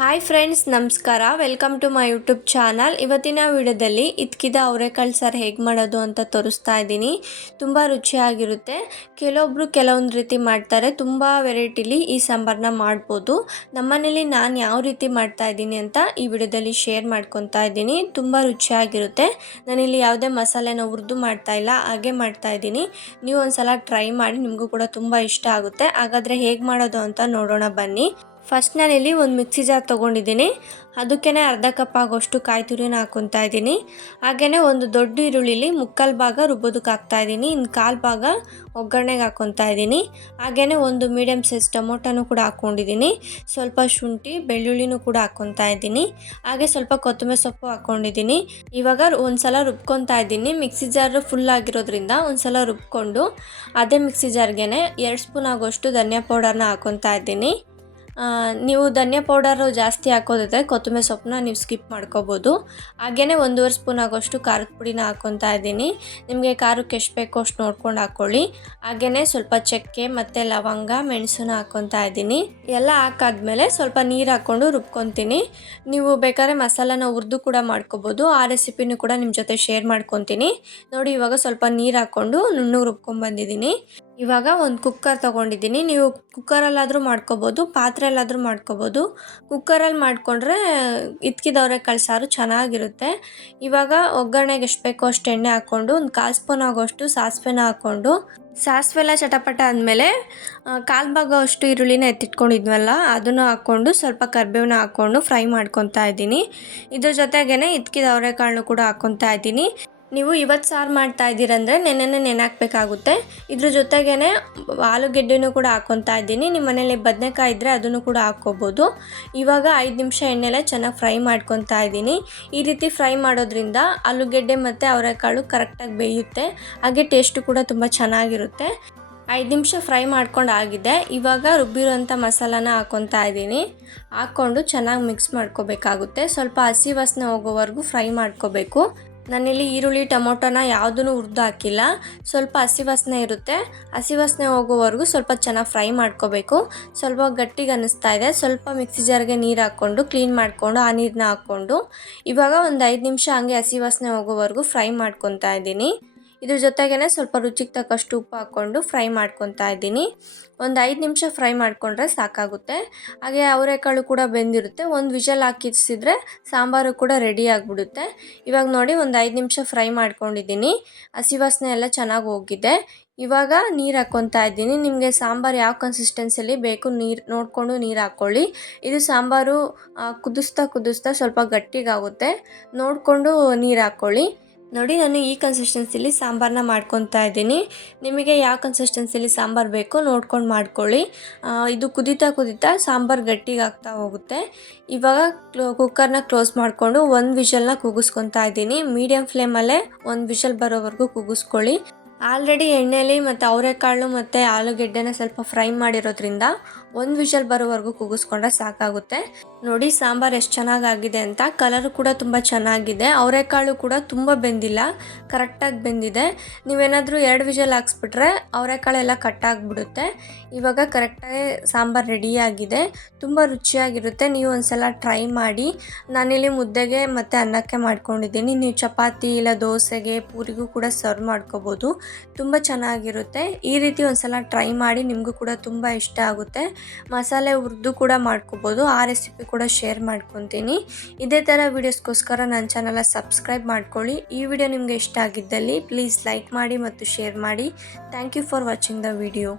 Hi friends, ನಮಸ್ಕಾರ. Welcome to my YouTube channel. ಇವತ್ತಿನ ವಿಡಿಯೋದಲ್ಲಿ ಇದ್ಕಿದ ಅವರೆಕಾಳು ಸಾರು ಹೇಗೆ ಮಾಡೋದು ಅಂತ ತೋರಿಸ್ತಾ ಇದ್ದೀನಿ. ತುಂಬ ರುಚಿಯಾಗಿರುತ್ತೆ. ಕೆಲವೊಬ್ಬರು ಕೆಲವೊಂದು ರೀತಿ ಮಾಡ್ತಾರೆ. ತುಂಬ ವೆರೈಟಿಲಿ ಈ ಸಾಂಬಾರನ್ನ ಮಾಡ್ಬೋದು. ನಮ್ಮನೇಲಿ ನಾನು ಯಾವ ರೀತಿ ಮಾಡ್ತಾ ಇದ್ದೀನಿ ಅಂತ ಈ ವಿಡಿಯೋದಲ್ಲಿ ಶೇರ್ ಮಾಡ್ಕೊತಾ ಇದ್ದೀನಿ. ತುಂಬ ರುಚಿಯಾಗಿರುತ್ತೆ. ನಾನಿಲ್ಲಿ ಯಾವುದೇ ಮಸಾಲೆನ ಹುರಿದು ಮಾಡ್ತಾ ಇಲ್ಲ, ಹಾಗೆ ಮಾಡ್ತಾ ಇದ್ದೀನಿ. ನೀವು ಒಂದ್ಸಲ ಟ್ರೈ ಮಾಡಿ, ನಿಮಗೂ ಕೂಡ ತುಂಬ ಇಷ್ಟ ಆಗುತ್ತೆ. ಹಾಗಾದರೆ ಹೇಗೆ ಮಾಡೋದು ಅಂತ ನೋಡೋಣ ಬನ್ನಿ. ಫಸ್ಟ್ ನಾನಿಲ್ಲಿ ಒಂದು ಮಿಕ್ಸಿ ಜಾರ್ ತೊಗೊಂಡಿದ್ದೀನಿ. ಅದಕ್ಕೇ ಅರ್ಧ ಕಪ್ ಆಗೋಷ್ಟು ಕಾಯಿ ತುರಿನ ಹಾಕ್ಕೊತಾ ಇದ್ದೀನಿ. ಹಾಗೆಯೇ ಒಂದು ದೊಡ್ಡ ಈರುಳ್ಳಿಲಿ ಮುಕ್ಕಾಲು ಭಾಗ ರುಬ್ಬೋದಕ್ಕೆ ಹಾಕ್ತಾಯಿದ್ದೀನಿ. ಇನ್ನು ಕಾಲು ಭಾಗ ಒಗ್ಗರಣೆಗೆ ಹಾಕ್ಕೊತಾ ಇದ್ದೀನಿ. ಹಾಗೆಯೇ ಒಂದು ಮೀಡಿಯಮ್ ಸೈಜ್ ಟೊಮೊಟೊನೂ ಕೂಡ ಹಾಕ್ಕೊಂಡಿದ್ದೀನಿ. ಸ್ವಲ್ಪ ಶುಂಠಿ ಬೆಳ್ಳುಳ್ಳಿನೂ ಕೂಡ ಹಾಕ್ಕೊತಾ ಇದ್ದೀನಿ. ಹಾಗೆ ಸ್ವಲ್ಪ ಕೊತ್ತಂಬರಿ ಸೊಪ್ಪು ಹಾಕ್ಕೊಂಡಿದ್ದೀನಿ. ಇವಾಗ ಒಂದು ರುಬ್ಕೊತಾ ಇದ್ದೀನಿ. ಮಿಕ್ಸಿ ಜಾರ್ ಫುಲ್ ಆಗಿರೋದ್ರಿಂದ ಒಂದು ರುಬ್ಕೊಂಡು ಅದೇ ಮಿಕ್ಸಿ ಜಾರ್ಗೆ 2 ಸ್ಪೂನ್ ಆಗೋಷ್ಟು ಧನಿಯಾ ಪೌಡರ್ನ ಹಾಕ್ಕೊತಾ ಇದ್ದೀನಿ. ನೀವು ಧನಿಯಾ ಪೌಡರು ಜಾಸ್ತಿ ಹಾಕೋದಿದ್ರೆ ಕೊತ್ತಂಬರಿ ಸೊಪ್ಪನ್ನ ನೀವು ಸ್ಕಿಪ್ ಮಾಡ್ಕೋಬೋದು. ಹಾಗೆಯೇ 1.5 ಸ್ಪೂನ್ ಆಗೋಷ್ಟು ಖಾರದ ಪುಡಿನ ಹಾಕ್ಕೊತಾ ಇದ್ದೀನಿ. ನಿಮಗೆ ಖಾರಕ್ಕೆ ಎಷ್ಟು ಬೇಕೋ ಅಷ್ಟು ನೋಡ್ಕೊಂಡು ಹಾಕ್ಕೊಳ್ಳಿ. ಹಾಗೆಯೇ ಸ್ವಲ್ಪ ಚಕ್ಕೆ ಮತ್ತು ಲವಂಗ ಮೆಣಸನ್ನ ಹಾಕ್ಕೊತಾ ಇದ್ದೀನಿ. ಎಲ್ಲ ಹಾಕಾದ್ಮೇಲೆ ಸ್ವಲ್ಪ ನೀರು ಹಾಕ್ಕೊಂಡು ರುಬ್ಕೊತೀನಿ. ನೀವು ಬೇಕಾದ್ರೆ ಮಸಾಲಾನ ಹುರಿದು ಕೂಡ ಮಾಡ್ಕೋಬೋದು. ಆ ರೆಸಿಪಿನೂ ಕೂಡ ನಿಮ್ಮ ಜೊತೆ ಶೇರ್ ಮಾಡ್ಕೊತೀನಿ. ನೋಡಿ, ಇವಾಗ ಸ್ವಲ್ಪ ನೀರು ಹಾಕ್ಕೊಂಡು ನುಣ್ಣಗೆ ರುಬ್ಕೊಂಡ್ಬಂದಿದ್ದೀನಿ. ಇವಾಗ ಒಂದು ಕುಕ್ಕರ್ ತೊಗೊಂಡಿದ್ದೀನಿ. ನೀವು ಕುಕ್ಕರಲ್ಲಾದರೂ ಮಾಡ್ಕೋಬೋದು, ಪಾತ್ರೆಯಲ್ಲಾದರೂ ಮಾಡ್ಕೋಬೋದು. ಕುಕ್ಕರಲ್ಲಿ ಮಾಡಿಕೊಂಡ್ರೆ ಇದ್ಕಿದ ಅವರೆಕಾಳು ಸಾರು ಚೆನ್ನಾಗಿರುತ್ತೆ. ಇವಾಗ ಒಗ್ಗರಣೆಗೆ ಎಷ್ಟು ಬೇಕೋ ಅಷ್ಟು ಎಣ್ಣೆ ಹಾಕ್ಕೊಂಡು ಒಂದು 1/4 ಸ್ಪೂನ್ ಆಗೋಷ್ಟು ಸಾಸಿವೆನ ಹಾಕ್ಕೊಂಡು, ಸಾಸಿವೆ ಎಲ್ಲ ಚಟಪಟ ಆದಮೇಲೆ 1/4 ಭಾಗ ಅಷ್ಟು ಈರುಳ್ಳಿನ ಎತ್ತಿಟ್ಕೊಂಡಿದ್ವಲ್ಲ ಅದನ್ನು ಹಾಕ್ಕೊಂಡು ಸ್ವಲ್ಪ ಕರಿಬೇವನ್ನ ಹಾಕ್ಕೊಂಡು ಫ್ರೈ ಮಾಡ್ಕೊತಾ ಇದ್ದೀನಿ. ಇದ್ರ ಜೊತೆಗೇ ಇದ್ಕಿದ ಅವರೆಕಾಳನ್ನು ಕೂಡ ಹಾಕ್ಕೊತಾ ಇದ್ದೀನಿ. ನೀವು ಇವತ್ತು ಸಾರು ಮಾಡ್ತಾ ಇದ್ದೀರಂದರೆ ನೆನೆ ಹಾಕಬೇಕಾಗುತ್ತೆ. ಇದ್ರ ಜೊತೆಗೇ ಆಲೂಗೆಡ್ಡೆನೂ ಕೂಡ ಹಾಕ್ಕೊತಾ ಇದ್ದೀನಿ. ನಿಮ್ಮ ಮನೇಲಿ ಬದನೆಕಾಯಿ ಇದ್ದರೆ ಅದನ್ನು ಕೂಡ ಹಾಕ್ಕೋಬೋದು. ಇವಾಗ 5 ನಿಮಿಷ ಎಣ್ಣೆಲೆ ಚೆನ್ನಾಗಿ ಫ್ರೈ ಮಾಡ್ಕೊತಾ ಇದ್ದೀನಿ. ಈ ರೀತಿ ಫ್ರೈ ಮಾಡೋದ್ರಿಂದ ಆಲೂಗೆಡ್ಡೆ ಮತ್ತು ಅವರೆಕಾಳು ಕರೆಕ್ಟಾಗಿ ಬೇಯುತ್ತೆ. ಹಾಗೆ ಟೇಸ್ಟು ಕೂಡ ತುಂಬ ಚೆನ್ನಾಗಿರುತ್ತೆ. 5 ನಿಮಿಷ ಫ್ರೈ ಮಾಡ್ಕೊಂಡು ಆಗಿದೆ. ಇವಾಗ ರುಬ್ಬಿರೋಂಥ ಮಸಾಲಾನ ಹಾಕ್ಕೊತಾ ಇದ್ದೀನಿ. ಹಾಕ್ಕೊಂಡು ಚೆನ್ನಾಗಿ ಮಿಕ್ಸ್ ಮಾಡ್ಕೋಬೇಕಾಗುತ್ತೆ. ಸ್ವಲ್ಪ ಹಸಿ ವಾಸನೆ ಹೋಗೋವರೆಗೂ ಫ್ರೈ ಮಾಡ್ಕೋಬೇಕು. ನಾನಿಲ್ಲಿ ಈರುಳ್ಳಿ ಟೊಮೊಟೊನ ಯಾವುದೂ ಹುರಿದು ಹಾಕಿಲ್ಲ. ಸ್ವಲ್ಪ ಹಸಿ ವಾಸನೆ ಇರುತ್ತೆ. ಹಸಿ ವಾಸನೆ ಹೋಗೋವರೆಗೂ ಸ್ವಲ್ಪ ಚೆನ್ನಾಗಿ ಫ್ರೈ ಮಾಡ್ಕೋಬೇಕು. ಸ್ವಲ್ಪ ಗಟ್ಟಿಗೆ ಅನ್ನಿಸ್ತಾ ಇದೆ. ಸ್ವಲ್ಪ ಮಿಕ್ಸಿ ಜಾರ್ಗೆ ನೀರು ಹಾಕ್ಕೊಂಡು ಕ್ಲೀನ್ ಮಾಡಿಕೊಂಡು ಆ ನೀರನ್ನ ಹಾಕ್ಕೊಂಡು ಇವಾಗ ಒಂದು 5 ನಿಮಿಷ ಹಂಗೆ ಹಸಿ ವಾಸನೆ ಹೋಗೋವರೆಗೂ ಫ್ರೈ ಮಾಡ್ಕೊತಾ ಇದ್ದೀನಿ. ಇದ್ರ ಜೊತೆಗೇ ಸ್ವಲ್ಪ ರುಚಿಗೆ ತಕ್ಕಷ್ಟು ಉಪ್ಪು ಹಾಕ್ಕೊಂಡು ಫ್ರೈ ಮಾಡ್ಕೊತಾ ಇದ್ದೀನಿ. ಒಂದು 5 ನಿಮಿಷ ಫ್ರೈ ಮಾಡಿಕೊಂಡ್ರೆ ಸಾಕಾಗುತ್ತೆ. ಹಾಗೆ ಅವರೆಕಾಳು ಕೂಡ ಬೆಂದಿರುತ್ತೆ. ಒಂದು ವಿಷಲ್ ಹಾಕಿಸಿದ್ರೆ ಸಾಂಬಾರು ಕೂಡ ರೆಡಿ ಆಗಿಬಿಡುತ್ತೆ. ಇವಾಗ ನೋಡಿ, ಒಂದು 5 ನಿಮಿಷ ಫ್ರೈ ಮಾಡ್ಕೊಂಡಿದ್ದೀನಿ. ಹಸಿ ವಾಸನೆ ಎಲ್ಲ ಚೆನ್ನಾಗಿ ಹೋಗಿದೆ. ಇವಾಗ ನೀರು ಹಾಕ್ಕೊತಾ ಇದ್ದೀನಿ. ನಿಮಗೆ ಸಾಂಬಾರು ಯಾವ ಕನ್ಸಿಸ್ಟೆನ್ಸಿಲಿ ಬೇಕು ನೀರು ನೋಡಿಕೊಂಡು ನೀರು ಹಾಕ್ಕೊಳ್ಳಿ. ಇದು ಸಾಂಬಾರು ಕುದಿಸ್ತಾ ಸ್ವಲ್ಪ ಗಟ್ಟಿಗಾಗುತ್ತೆ. ನೋಡಿಕೊಂಡು ನೀರು ಹಾಕ್ಕೊಳ್ಳಿ. ನೋಡಿ, ನಾನು ಈ ಕನ್ಸಿಸ್ಟೆನ್ಸಿಲಿ ಸಾಂಬಾರನ್ನ ಮಾಡ್ಕೊತಾ ಇದ್ದೀನಿ. ನಿಮಗೆ ಯಾವ ಕನ್ಸಿಸ್ಟೆನ್ಸಿಲಿ ಸಾಂಬಾರು ಬೇಕೋ ನೋಡ್ಕೊಂಡು ಮಾಡ್ಕೊಳ್ಳಿ. ಇದು ಕುದೀತಾ ಸಾಂಬಾರು ಗಟ್ಟಿಗೆ ಆಗ್ತಾ ಹೋಗುತ್ತೆ. ಇವಾಗ ಕುಕ್ಕರ್ನ ಕ್ಲೋಸ್ ಮಾಡಿಕೊಂಡು ಒಂದು ವಿಷಲ್ನ ಕೂಗಿಸ್ಕೊತಾ ಇದ್ದೀನಿ. ಮೀಡಿಯಮ್ ಫ್ಲೇಮಲ್ಲೇ ಒಂದು ವಿಷಲ್ ಬರೋವರೆಗೂ ಕೂಗಿಸ್ಕೊಳ್ಳಿ. ಆಲ್ರೆಡಿ ಎಣ್ಣೆಲಿ ಮತ್ತು ಅವರೆಕಾಳು ಮತ್ತು ಆಲೂಗೆಡ್ಡೆನ ಸ್ವಲ್ಪ ಫ್ರೈ ಮಾಡಿರೋದ್ರಿಂದ ಒಂದು ವಿಷಲ್ ಬರೋವರೆಗೂ ಕೂಗಿಸ್ಕೊಂಡ್ರೆ ಸಾಕಾಗುತ್ತೆ. ನೋಡಿ, ಸಾಂಬಾರು ಎಷ್ಟು ಚೆನ್ನಾಗಾಗಿದೆ ಅಂತ. ಕಲರು ಕೂಡ ತುಂಬ ಚೆನ್ನಾಗಿದೆ. ಅವರೆಕಾಳು ಕೂಡ ತುಂಬ ಬೆಂದಿಲ್ಲ, ಕರೆಕ್ಟಾಗಿ ಬೆಂದಿದೆ. ನೀವೇನಾದರೂ 2 ವಿಷಲ್ ಹಾಕ್ಸ್ಬಿಟ್ರೆ ಅವರೆಕಾಳೆಲ್ಲ ಕಟ್ಟಾಗಿಬಿಡುತ್ತೆ. ಇವಾಗ ಕರೆಕ್ಟಾಗಿ ಸಾಂಬಾರು ರೆಡಿಯಾಗಿದೆ. ತುಂಬ ರುಚಿಯಾಗಿರುತ್ತೆ. ನೀವು ಒಂದ್ಸಲ ಟ್ರೈ ಮಾಡಿ. ನಾನಿಲ್ಲಿ ಮುದ್ದೆಗೆ ಮತ್ತು ಅನ್ನಕ್ಕೆ ಮಾಡ್ಕೊಂಡಿದ್ದೀನಿ. ನೀವು ಚಪಾತಿ ಇಲ್ಲ ದೋಸೆಗೆ ಪೂರಿಗೂ ಕೂಡ ಸರ್ವ್ ಮಾಡ್ಕೋಬೋದು. ತುಂಬ ಚೆನ್ನಾಗಿರುತ್ತೆ. ಈ ರೀತಿ ಒಂದ್ಸಲ ಟ್ರೈ ಮಾಡಿ, ನಿಮಗೂ ಕೂಡ ತುಂಬ ಇಷ್ಟ ಆಗುತ್ತೆ. ಮಸಾಲೆ ಹುರಿದು ಕೂಡ ಮಾಡ್ಕೋಬೋದು. ಆ ರೆಸಿಪಿ ಕೂಡ ಶೇರ್ ಮಾಡ್ಕೊತೀನಿ. ಇದೇ ಥರ ವೀಡಿಯೋಸ್ಗೋಸ್ಕರ ನನ್ನ ಚಾನಲ್ನ ಸಬ್ಸ್ಕ್ರೈಬ್ ಮಾಡ್ಕೊಳ್ಳಿ. ಈ ವಿಡಿಯೋ ನಿಮಗೆ ಇಷ್ಟ ಆಗಿದ್ದಲ್ಲಿ ಪ್ಲೀಸ್ ಲೈಕ್ ಮಾಡಿ ಮತ್ತು ಶೇರ್ ಮಾಡಿ. Thank you for watching the video.